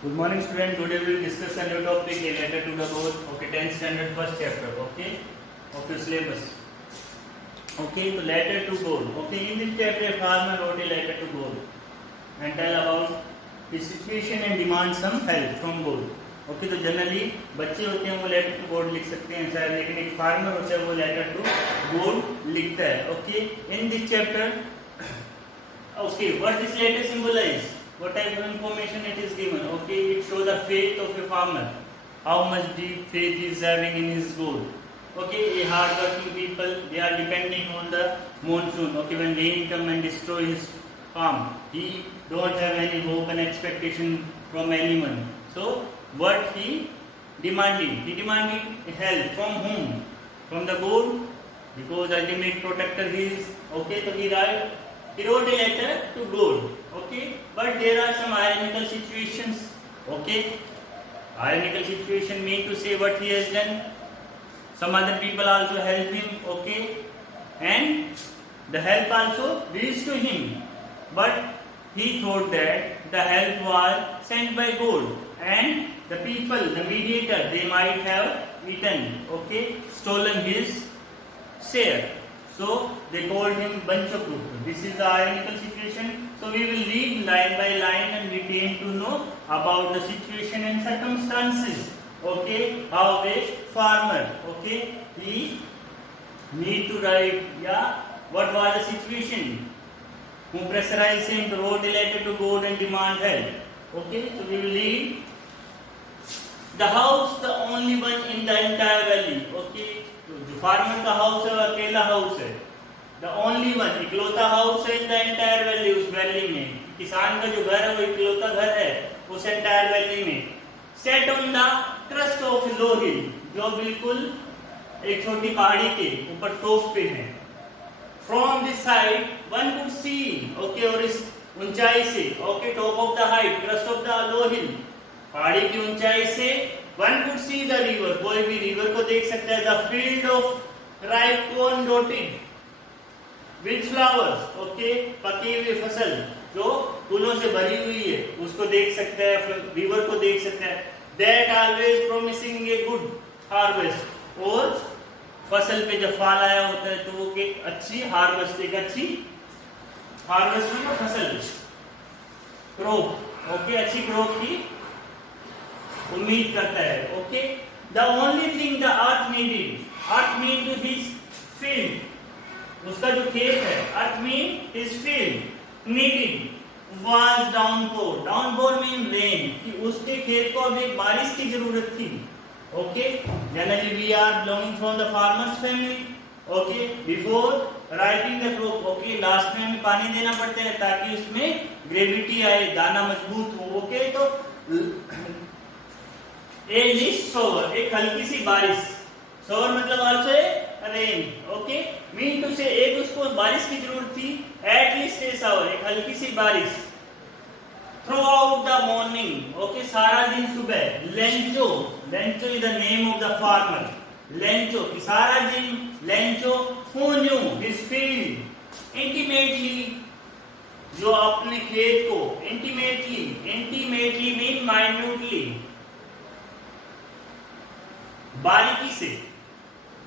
Good morning, student. Today we will discuss a new topic related to the board. Okay, 10th standard first chapter. Okay, of your syllabus. Okay, so letter to board. Okay, in this chapter, a farmer wrote a letter to board and tell about his situation and demand some help from board. Okay, तो generally बच्चे होते हैं वो letter to board लिख सकते हैं sir, लेकिन एक फार्मर होता है वो लेटर टू बोर्ड लिखता है. Okay, in this chapter, okay, what this letter symbolize? What type of information it is given? Okay, it shows the faith of a farmer. How much deep faith he is having in his goal. Okay, a hard-working people, they are depending on the monsoon. Okay, when rain come and destroy his farm, he don't have any hope and expectation from anyone. So, what he demanding? He demanding help from whom? From the God, because ultimate protector he is. Okay, so he wrote a letter to God. Okay, but there are some ironical situations. Okay, ironical situation mean to say what he has done. Some other people also help him. Okay, and the help also reached to him, but he thought that the help was sent by God, and the people, the mediator, they might have eaten. Okay, stolen his share. So they called him Banchapur. This is the ironical situation. So we will read line by line and we came to know about the situation and circumstances. Okay, how a farmer, okay, he need to write, yeah, what was the situation? Who pressurized him to write a letter to God and demand help. Okay, so we will read. The house, the only one in the entire valley. Okay, जो farmer का house है अकेला house है, the only one, इकलौता house है in the entire valley. उस valley में किसान का जो घर है वो इकलौता घर है उस एंटायर वैली में. Set on the crest of low hill, जो बिल्कुल एक छोटी पहाड़ी के ऊपर टॉप पे है. From this side one could see, okay, और इस ऊंचाई से, okay, top of the height, crest of the low hill, पहाड़ी की ऊंचाई से one could see the river, कोई भी रिवर को देख सकता है. The field of ripe corn dotted with flowers, okay, पकी हुई फसल जो फूलों से भरी हुई है उसको देख सकता है, रिवर को देख सकता है. That always promising A good harvest, और फसल पे जब फल आया होता है तो वो एक अच्छी हार्वेस्ट, एक अच्छी हार्वेस्ट में फसल, क्रॉप, ओके, अच्छी क्रॉप की उम्मीद करता है. Okay, the only thing the earth needed, earth mean to his field, उसका जो खेत है, earth mean his field, needed was downpour. Downpour mean rain, कि उसके खेत को अब एक बारिश की जरूरत थी. Okay, generally we are belonging from the farmers family. Okay, before writing the crop, okay, last में हमें पानी देना पड़ता है ताकि उसमें ग्रेविटी आए, दाना मजबूत हो. ओके, तो ए लिस्ट शोवर, एक हल्की सी बारिश, शोवर मतलब also rain. Okay, mean to say एक उसको बारिश की जरूरत थी. एट लीस्ट ए शोवर, एक हल्की सी बारिश. Through out the morning, okay, सारा दिन सुबह. Lencho, Lencho is the name of the farmer. Lencho की सारा दिन. Lencho who knew his field intimately, जो अपने खेत को इंटीमेटली, इंटीमेटली मीन माइन्यूटली, बारीकी से,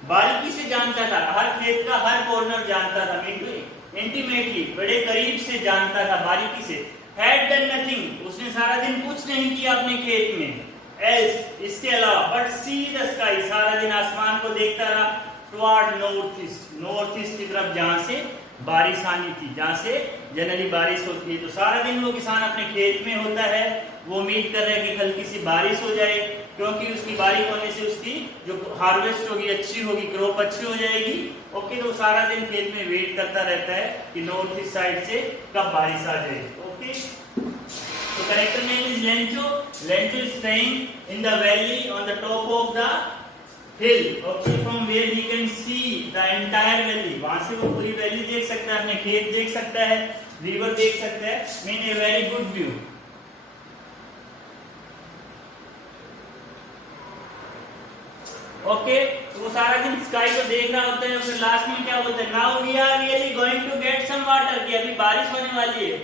बारीकी से जानता था, हर खेत का हर कॉर्नर जानता था. इंटीमेटली, बड़े करीब से जानता था, बारीकी से. हैड डन नथिंग, उसने सारा दिन कुछ नहीं किया अपने खेत में. एल्स, इसके अलावा, बट सी द स्काई, सारा दिन आसमान को देखता रहा. Toward north east, north east की तरफ जहां से बारिश आनी थी, जहां से जनरली बारिश होती है. तो सारा दिन वो किसान अपने खेत में होता है, वो उम्मीद कर रहा है कि हल्की सी बारिश हो जाए, क्योंकि उसकी बारिश होने से उसकी जो हार्वेस्ट होगी अच्छी होगी, क्रॉप अच्छी हो जाएगी. ओके, तो सारा दिन खेत में वेट करता रहता है कि नॉर्थ ईस्ट साइड से कब बारिश आ जाए. ओके, तो character name is Lencho. Lencho is staying in the valley on the top of the hill. Okay, from where he can see the entire valley, वहां से वो पूरी वैली देख सकता है, अपने खेत देख सकता है, रिवर देख सकता है. Mean a very good view. Okay, तो वो सारा दिन स्काई को देख रहा होता है. फिर लास्ट में क्या बोलते हैं, now we are really going to get some water, कि अभी बारिश होने वाली है.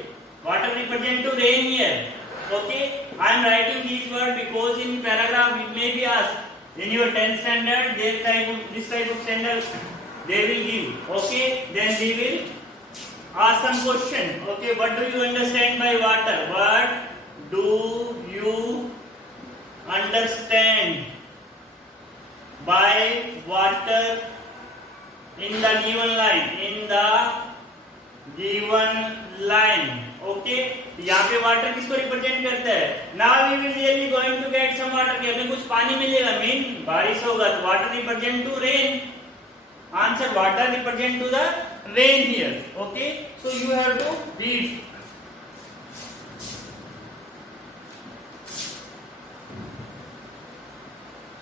Water represent to rain here. Okay, I am writing these words because in paragraph it may be asked in your 10th standard, this type of standard they will give. Okay, then we will ask some question. Okay, what do you understand by water? What do you understand by water in the given line? In the given line. Okay, यहाँ पे water किसको represent करता है? Now we will really going to get some water. कि हमें कुछ पानी मिलेगा, मीन बारिश होगा, तो water represent to rain. Answer, water represent to the rain here. Okay, so you have to read.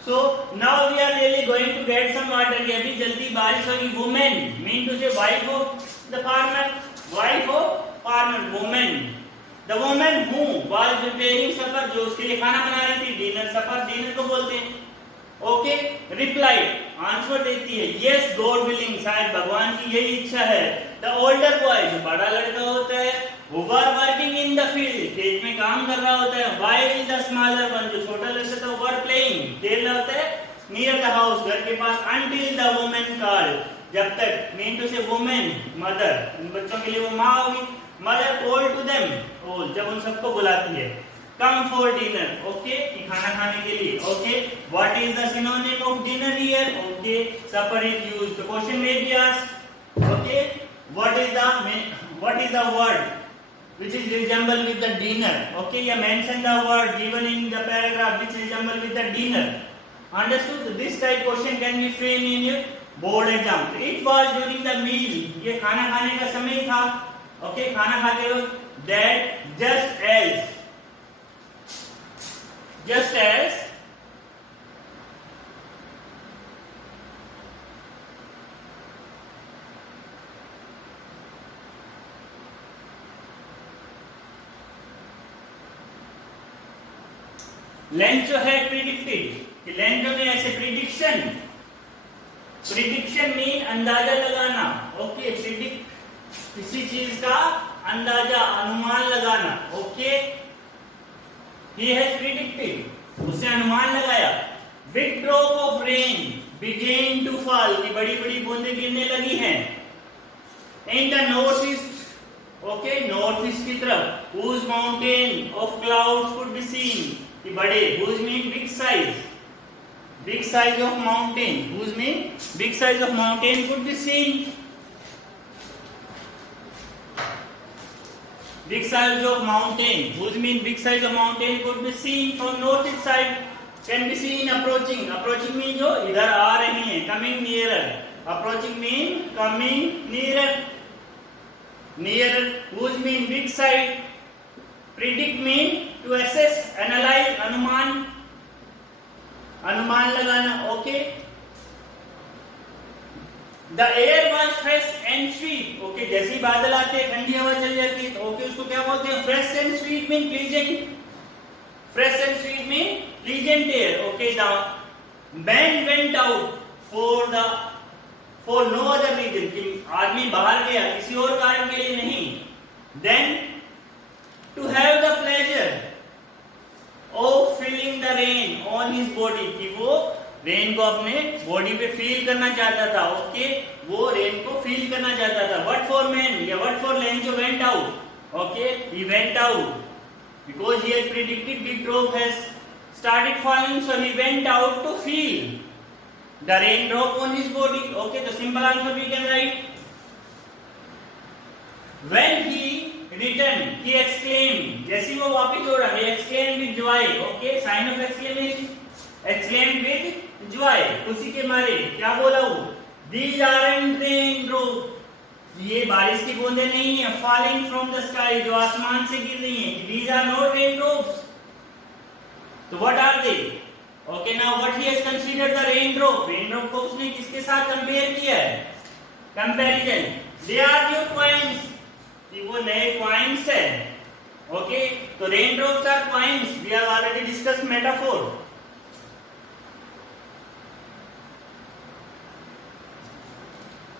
So now we are really going to get some water. कि अभी जल्दी बारिश होगी. Woman mean to say wife of the farmer. Wife of farmer, woman. The woman who was preparing supper, जो उसके लिए खाना बना रही थी, dinner, supper, dinner को बोलते हैं. Okay, replied, आंसर देती है, yes, God willing, शायद भगवान की यही इच्छा है. The older boy, जो बड़ा लड़का होता है, who was working in the field, खेत में काम कर रहा होता है, while the smaller one, जो छोटा लड़का था, were playing, खेल रहा होता है, near the house, घर के पास, until the woman called, जब तक, mean to say woman, mother, इन बच्चों के लिए वो माँ होगी, mother called to them, जब उन सबको बुलाती है, come for dinner, okay, कि खाना खाने के लिए, okay, what is the synonym of dinner here? Okay, supper is used. The question may be asked, okay, what is the word which is resemble with the dinner? Okay, you mention the word given in the paragraph which resemble with the dinner. Understood? This type question can be framed in your board exam. It was during the meal. ये खाना खाने का समय था. Okay, खाना खाते वक्त. That just as Lencho है प्रिडिक्टेड. लेंचो ने ऐसे प्रिडिक्शन मीन अंदाजा लगाना. ओके, प्रिडिक्ट किसी चीज का अंदाजा, अनुमान लगाना. ओके, he has predicted, उसने अनुमान लगाया. Big drop of rain began to fall, की बड़ी बड़ी बूंदें गिरने लगी हैं. In the northeast, okay, northeast की तरफ, whose mountain of clouds could be seen, कि बड़े, whose mean big size of mountain, whose mean big size of mountain could be seen. Big size of mountain, whose mean big size of mountain could be seen from northeast side, can be seen approaching. Approaching mean जो इधर आ रहे हैं, coming nearer. Approaching mean coming nearer. Nearer, whose mean big side. Predict mean to assess, analyze, अनुमान लगाना. Okay. The air was fresh and sweet. Okay, जैसे ही बादल आते हैं ठंडी हवा चल जाती है. Okay, उसको क्या बोलते हैं? Fresh and sweet mean pleasant. Fresh and sweet mean pleasant air. Okay, the man went out for no other reason. कि आदमी बाहर गया किसी और कारण के लिए नहीं. Then to have the pleasure of feeling the rain on his body. कि वो रेन को अपने बॉडी पे फील करना चाहता था. ओके, वो रेन को फील करना चाहता था. व्हाट फॉर मैन या what for Lencho went out. Okay, he went out because he has predicted big drop has started falling, so he went out to feel the rain drop on his body. Okay, तो simple answer we can write. When he return, he exclaimed, जैसे वो वापस हो रहा है, exclaimed with joy. Okay, sign of exclamation, exclaimed with joy, खुशी के मारे. क्या बोला वो? These aren't rain drops, ये बारिश की बूंदें नहीं है. Falling from the sky, जो आसमान से गिर रही हैं. These are not rain drops. तो what are they? Okay, now what he has considered the rain drop. Rain drop को उसने किसके साथ कंपेयर किया है? Comparison. They are new coins, कि वो नए coins है. Okay, तो rain drops are coins. We have already discussed metaphor.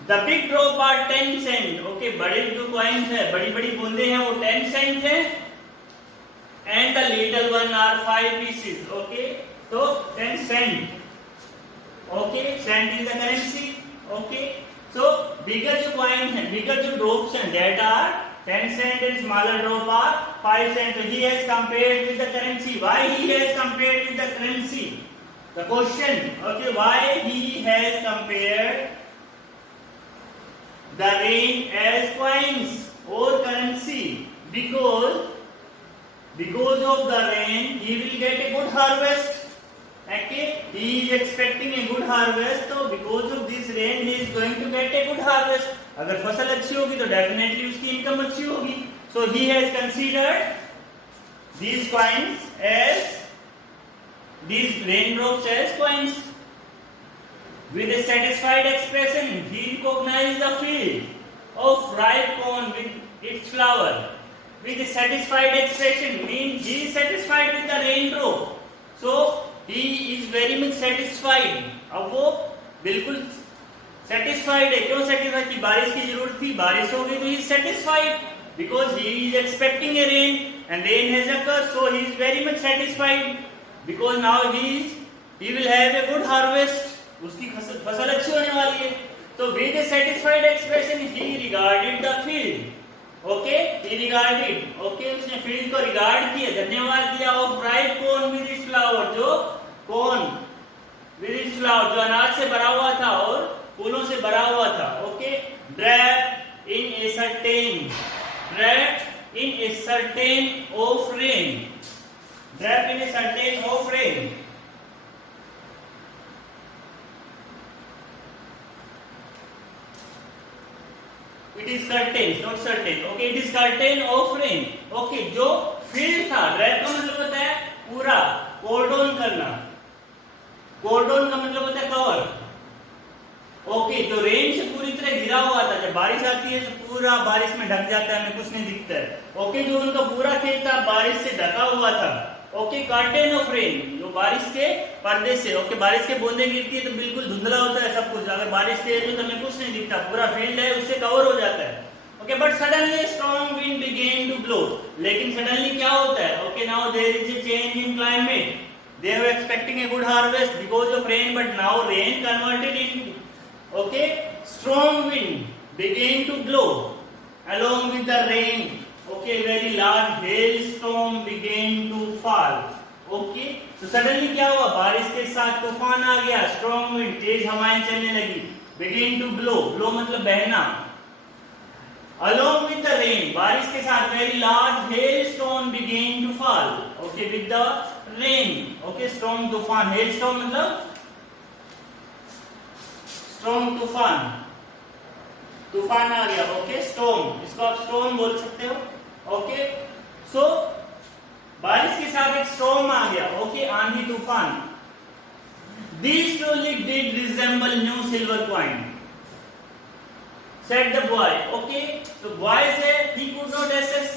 The big drop are 10 cent. Okay, बड़े जो coins है, बड़ी बड़ी बूंदे हैं वो 10 cent है. and the little one are 5 pieces. Okay, so 10 cent. Okay, cent is the currency. Okay, so bigger जो coin है, bigger जो drops हैं, that are 10 cent and smaller drop are 5 cent. So he has compared with the currency. Why he has compared with the currency? The question, okay, why he has compared the rain as coins or currency? Because of the rain he will get a good harvest. Okay, he is expecting a good harvest, so because of this rain he is going to get a good harvest. अगर फसल अच्छी होगी तो definitely उसकी income अच्छी होगी. So he has considered these coins as these raindrops as coins. With a satisfied expression, he recognized the field of ripe corn with its flower. With a satisfied expression means he is satisfied with the raindrop. So he is very much satisfied. अब वो बिल्कुल satisfied है. क्यों satisfied? कि बारिश की जरूरत थी, बारिश हो गई तो he is satisfied because he is expecting a rain and rain has occurred. So he is very much satisfied because now he will have a good harvest. उसकी फसल अच्छी होने वाली है. So with a satisfied expression he regarded the field. Okay, he regarded. Okay, उसने field को regard किया, धन्यवाद दिया. Of ripe corn with its flower, जो corn with its flower, जो अनाज से भरा हुआ था और फूलों से भरा हुआ था. Okay, draped in a certain of rain. Draped in a certain of rain. It is curtain, not certain. Okay, it is curtain of rain. Okay, जो field था, wrap का मतलब होता है पूरा, cordon करना. Cordon का मतलब होता है cover. Okay, तो rain से पूरी तरह घिरा हुआ था. जब बारिश आती है तो पूरा बारिश में ढक जाता है, हमें कुछ नहीं दिखता है. Okay, जो उनका पूरा खेत था बारिश से ढका हुआ था. ओके, कर्टेन ऑफ रेन, जो बारिश के पर्दे से. ओके, बारिश के बूंदे गिरती है तो बिल्कुल धुंधला होता है सब कुछ. अगर बारिश तेज हो तो हमें कुछ नहीं दिखता, पूरा फील्ड है उससे कवर हो जाता है. Okay, but suddenly strong wind begin to blow. लेकिन सडनली क्या होता है? Okay, now there is a change in climate. They were expecting a good harvest because of rain, but now rain converted in okay strong wind begin to blow along with the rain. Okay, very large hailstorm began to fall. Okay, तो suddenly क्या हुआ? बारिश के साथ तूफान आ गया. Strong wind, तेज हवाएं चलने लगी. Begin to blow, blow मतलब बहना. Along with the rain, बारिश के साथ very large hailstorm began to fall. Okay, with the rain. Okay, storm तूफान. Hailstorm मतलब storm तूफान. तूफान आ गया. ओके, स्टॉर्म, इसको आप स्टॉर्म बोल सकते हो. ओके, सो बारिश के साथ एक स्टॉर्म आ गया. ओके, आंधी तूफान. These truly did resemble new silver coin, said the boy. Okay, so boy said he could not assess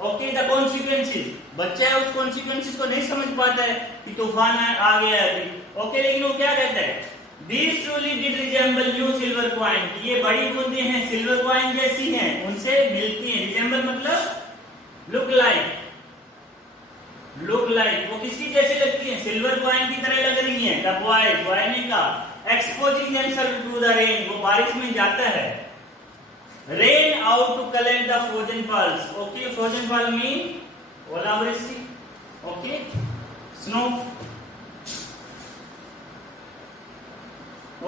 okay the consequences. बच्चा है, उस consequences को नहीं समझ पाता है कि तूफान आ गया है. ओके, लेकिन वो क्या कहता है? These truly did resemble new silver coin. ये बड़ी बूंदें हैं, सिल्वर कॉइन जैसी हैं, उनसे मिलती हैं. Resemble मतलब look like. वो किसकी जैसी लगती हैं? सिल्वर कॉइन की तरह लग रही हैं. The boy ने कहा, exposing themselves to the rain. वो बारिश में जाता है. Rain out to collect the frozen pearls. Okay, frozen pearl mean ओलावृष्टि. Okay, snow.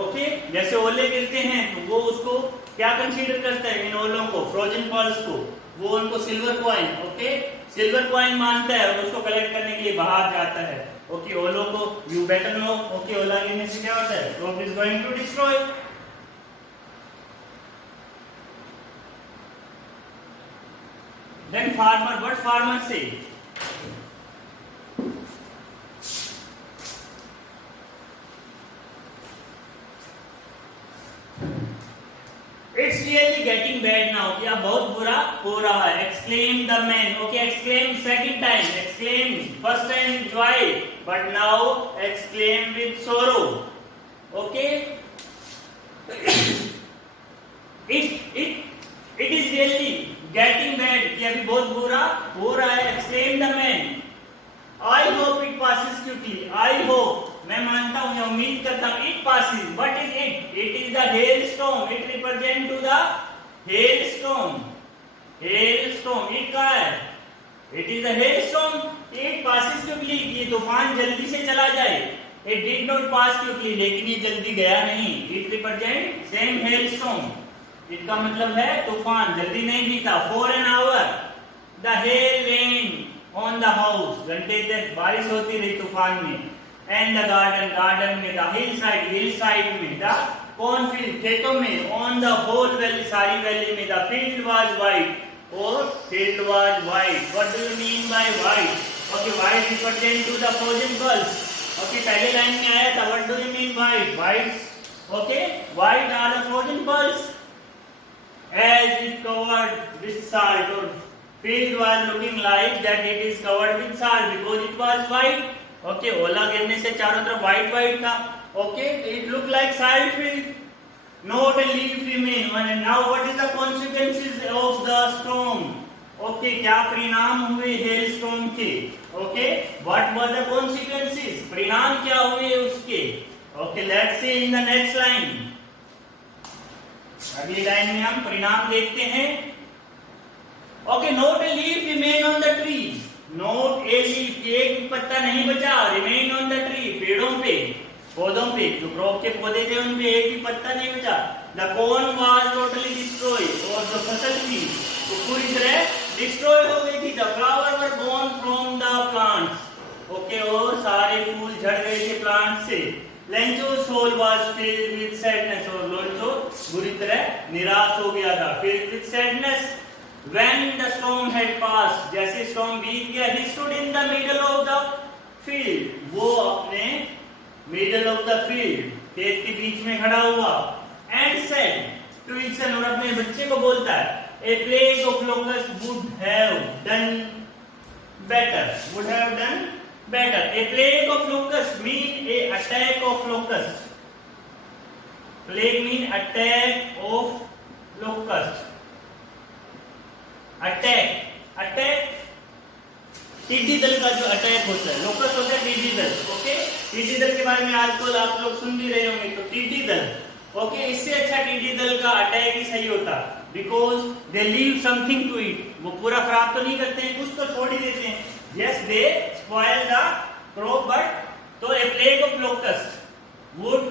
ओके, जैसे ओले गिरते हैं तो वो उसको क्या कंसीडर करता है? इन ओलों को, फ्रोजन पर्ल्स को, वो उनको silver coin. Okay, silver coin मानता है और उसको कलेक्ट करने के लिए बाहर जाता है. ओके, ओलों को यू बेटर नो. ओके, ओला गिरने से क्या होता है? Crop is going to destroy. Then farmer, what farmer से? It's really getting bad now. क्या बहुत बुरा हो रहा है. Exclaimed the man. Okay, exclaimed second time. Exclaimed first time joy, but now exclaimed with sorrow. Okay. It is really getting bad, कि अभी बहुत बुरा हो रहा है. Exclaimed the man. I hope it passes quickly. I hope, मैं मानता हूँ या उम्मीद करता हूँ. It passes. What is it? It is the hailstorm. It represents to the hailstorm. Hailstorm. It क्या है? It is the hailstorm. It passes quickly. ये तूफान जल्दी से चला जाए. It did not pass quickly. लेकिन ये जल्दी गया नहीं. It represents same hailstorm. इसका मतलब है तूफान जल्दी नहीं बीता. For an hour the hail rained on the house. घंटे तक बारिश होती रही तूफान में. And the garden में, the hillside में, the cornfield खेतों में, on the whole valley सारी वैली में, the field was white. और field was white. What do you mean by white? Okay, white represent to the frozen pulse. Okay, पहले line में आया था. What do you mean white? White. Okay, white are the frozen pulse. As if covered with salt, or field was looking like that it is covered with salt because it was white. Okay, ओला गिरने से चारों तरफ white था. Okay, it looked like salt field. Not a leaf remained. And now what is the consequences of the storm? Okay, क्या परिणाम हुए hailstorm के? Okay, what were the consequences? परिणाम क्या हुए उसके? Okay, let's see in the next line. अगली line में हम परिणाम देखते हैं. Okay, note a leaf remain on the tree. Note a leaf, एक भी पत्ता नहीं बचा. रिमेन ऑन द ट्री, पेड़ों पे, पौधों पे, जो क्रॉप के पौधे थे उनपे एक भी पत्ता नहीं बचा. The corn was totally destroy, और जो फसल थी वो पूरी तरह डिस्ट्रॉय हो गई थी. The flower were gone from the plants. Okay, और सारे फूल झड़ गए थे प्लांट से. लेंचो's soul was filled with sadness, और लोंचो बुरी तरह निराश हो गया था. filled with sadness when the storm had passed. जैसे storm बीत गया, he stood in the middle of the field. वो अपने middle of the field, खेत के बीच में खड़ा हुआ. and said to his son, और अपने बच्चे को बोलता है, a plague of locusts would have done better. would have done better. A plague of locusts mean a attack of locusts. Plague mean attack of locusts. Attack टिड्डी दल का जो अटैक होता है. लोकस्ट होता है टिड्डी दल. ओके, टिड्डी दल के बारे में आजकल आप लोग सुन भी रहे होंगे. तो टिड्डी दल, ओके, इससे अच्छा टिड्डी दल का अटैक ही सही होता. Because they leave something to it. वो पूरा खराब तो नहीं करते हैं, कुछ तो छोड़ ही देते हैं. Yes, they spoil the crop, but so a plague of locust would.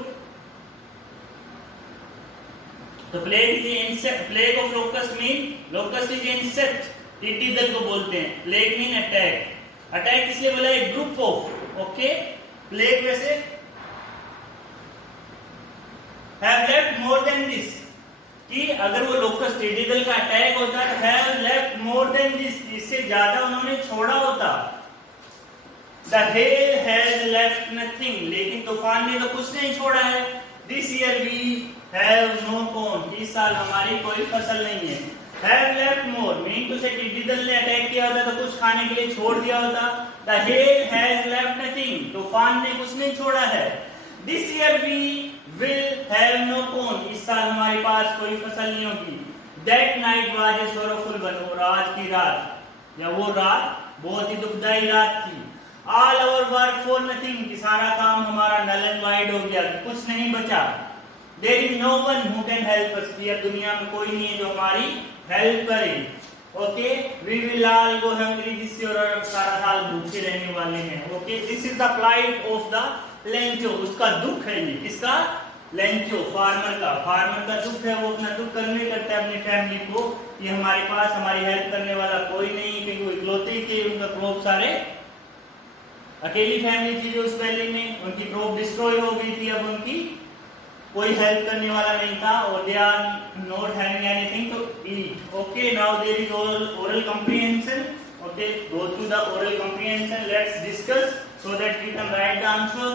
तो plague is insect. Plague of locust mean locust is insect. टिड्डी दल को बोलते हैं. Plague mean attack. Attack इसलिए बोला एक group of. Okay, plague वैसे have left more than this. कि अगर वो लोकस्ट टिड्डी दल का अटैक होता तो have left more than this, इससे ज्यादा उन्होंने छोड़ा होता. The hail has left nothing, लेकिन तूफान ने तो कुछ नहीं छोड़ा है. This year we have no corn. इस साल हमारी कोई फसल नहीं है. Have left more mean to say टिड्डी दल ने अटैक किया होता तो कुछ खाने के लिए छोड़ दिया होता. The hail has left nothing, तूफान ने कुछ नहीं छोड़ा है. This year we will have no corn. इस साल हमारे पास कोई फसल नहीं होगी. That night was a sorrowful one. और आज की रात या वो रात बहुत ही दुखदाई रात थी. All our work for nothing. कि सारा काम हमारा null and void हो गया, कुछ नहीं बचा. There is no one who can help us. कि अब दुनिया में कोई नहीं है जो हमारी हेल्प करे. Okay, we will all go hungry this year. और अब सारा साल भूखे रहने वाले हैं. Okay, this is the plight of the Lencho. उसका दुख है ये. किसका? लेंचो, फार्मर का दुख है. वो अपना दुख करने करता है अपनी फैमिली को कि हमारे पास हमारी हेल्प करने वाला कोई नहीं, क्योंकि वो इकलौते ही थे. उनका क्रॉप सारे, अकेली फैमिली थी जो उस वैली में, उनकी क्रॉप डिस्ट्रॉय हो गई थी. अब उनकी कोई हेल्प करने वाला नहीं था. और they are not having anything to eat. Okay, now there is oral comprehension. Okay, go through the oral comprehension. Let's discuss so that we can write the answer.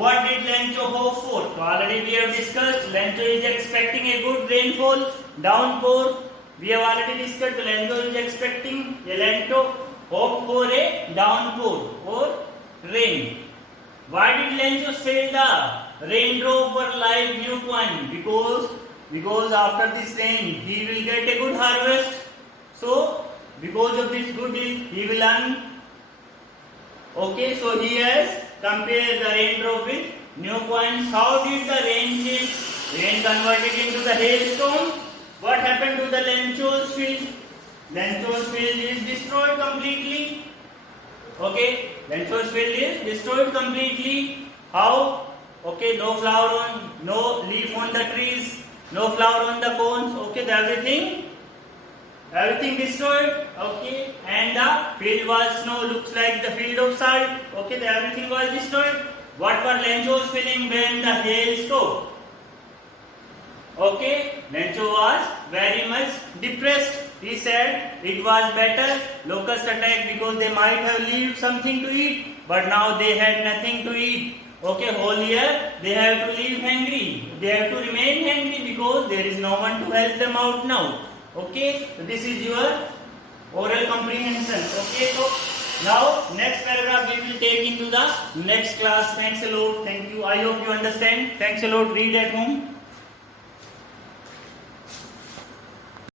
What did Lencho hope for? So already we have discussed. Lencho is expecting a good rainfall, downpour. We have already discussed. Lencho is expecting a Lencho hope for a downpour or rain. Why did Lencho say the raindrop were like new coin? Because because after this rain he will get a good harvest. So because of this good he will earn. Okay, so he has compared the raindrop with new coins. How did the rain change? Rain converted into the hailstone. What happened to the Lencho's field? Lencho's field is destroyed completely. Okay, Lencho's field is destroyed completely. How? Okay, no flower on, no leaf on the trees, no flower on the cones. Okay, everything destroyed. Okay, and the field was snow, looks like the field of salt. Okay, everything was destroyed. What were Lencho's feeling when the hail struck? Okay, Lencho was very much depressed. He said it was better locust attack because they might have left something to eat, but now they had nothing to eat. Okay, whole year they have to live hungry. They have to remain hungry because there is no one to help them out now. Okay, so this is your oral comprehension. Okay, so now next paragraph we will take into the next class. Thanks a lot. Thank you. I hope you understand. Thanks a lot. Read at home.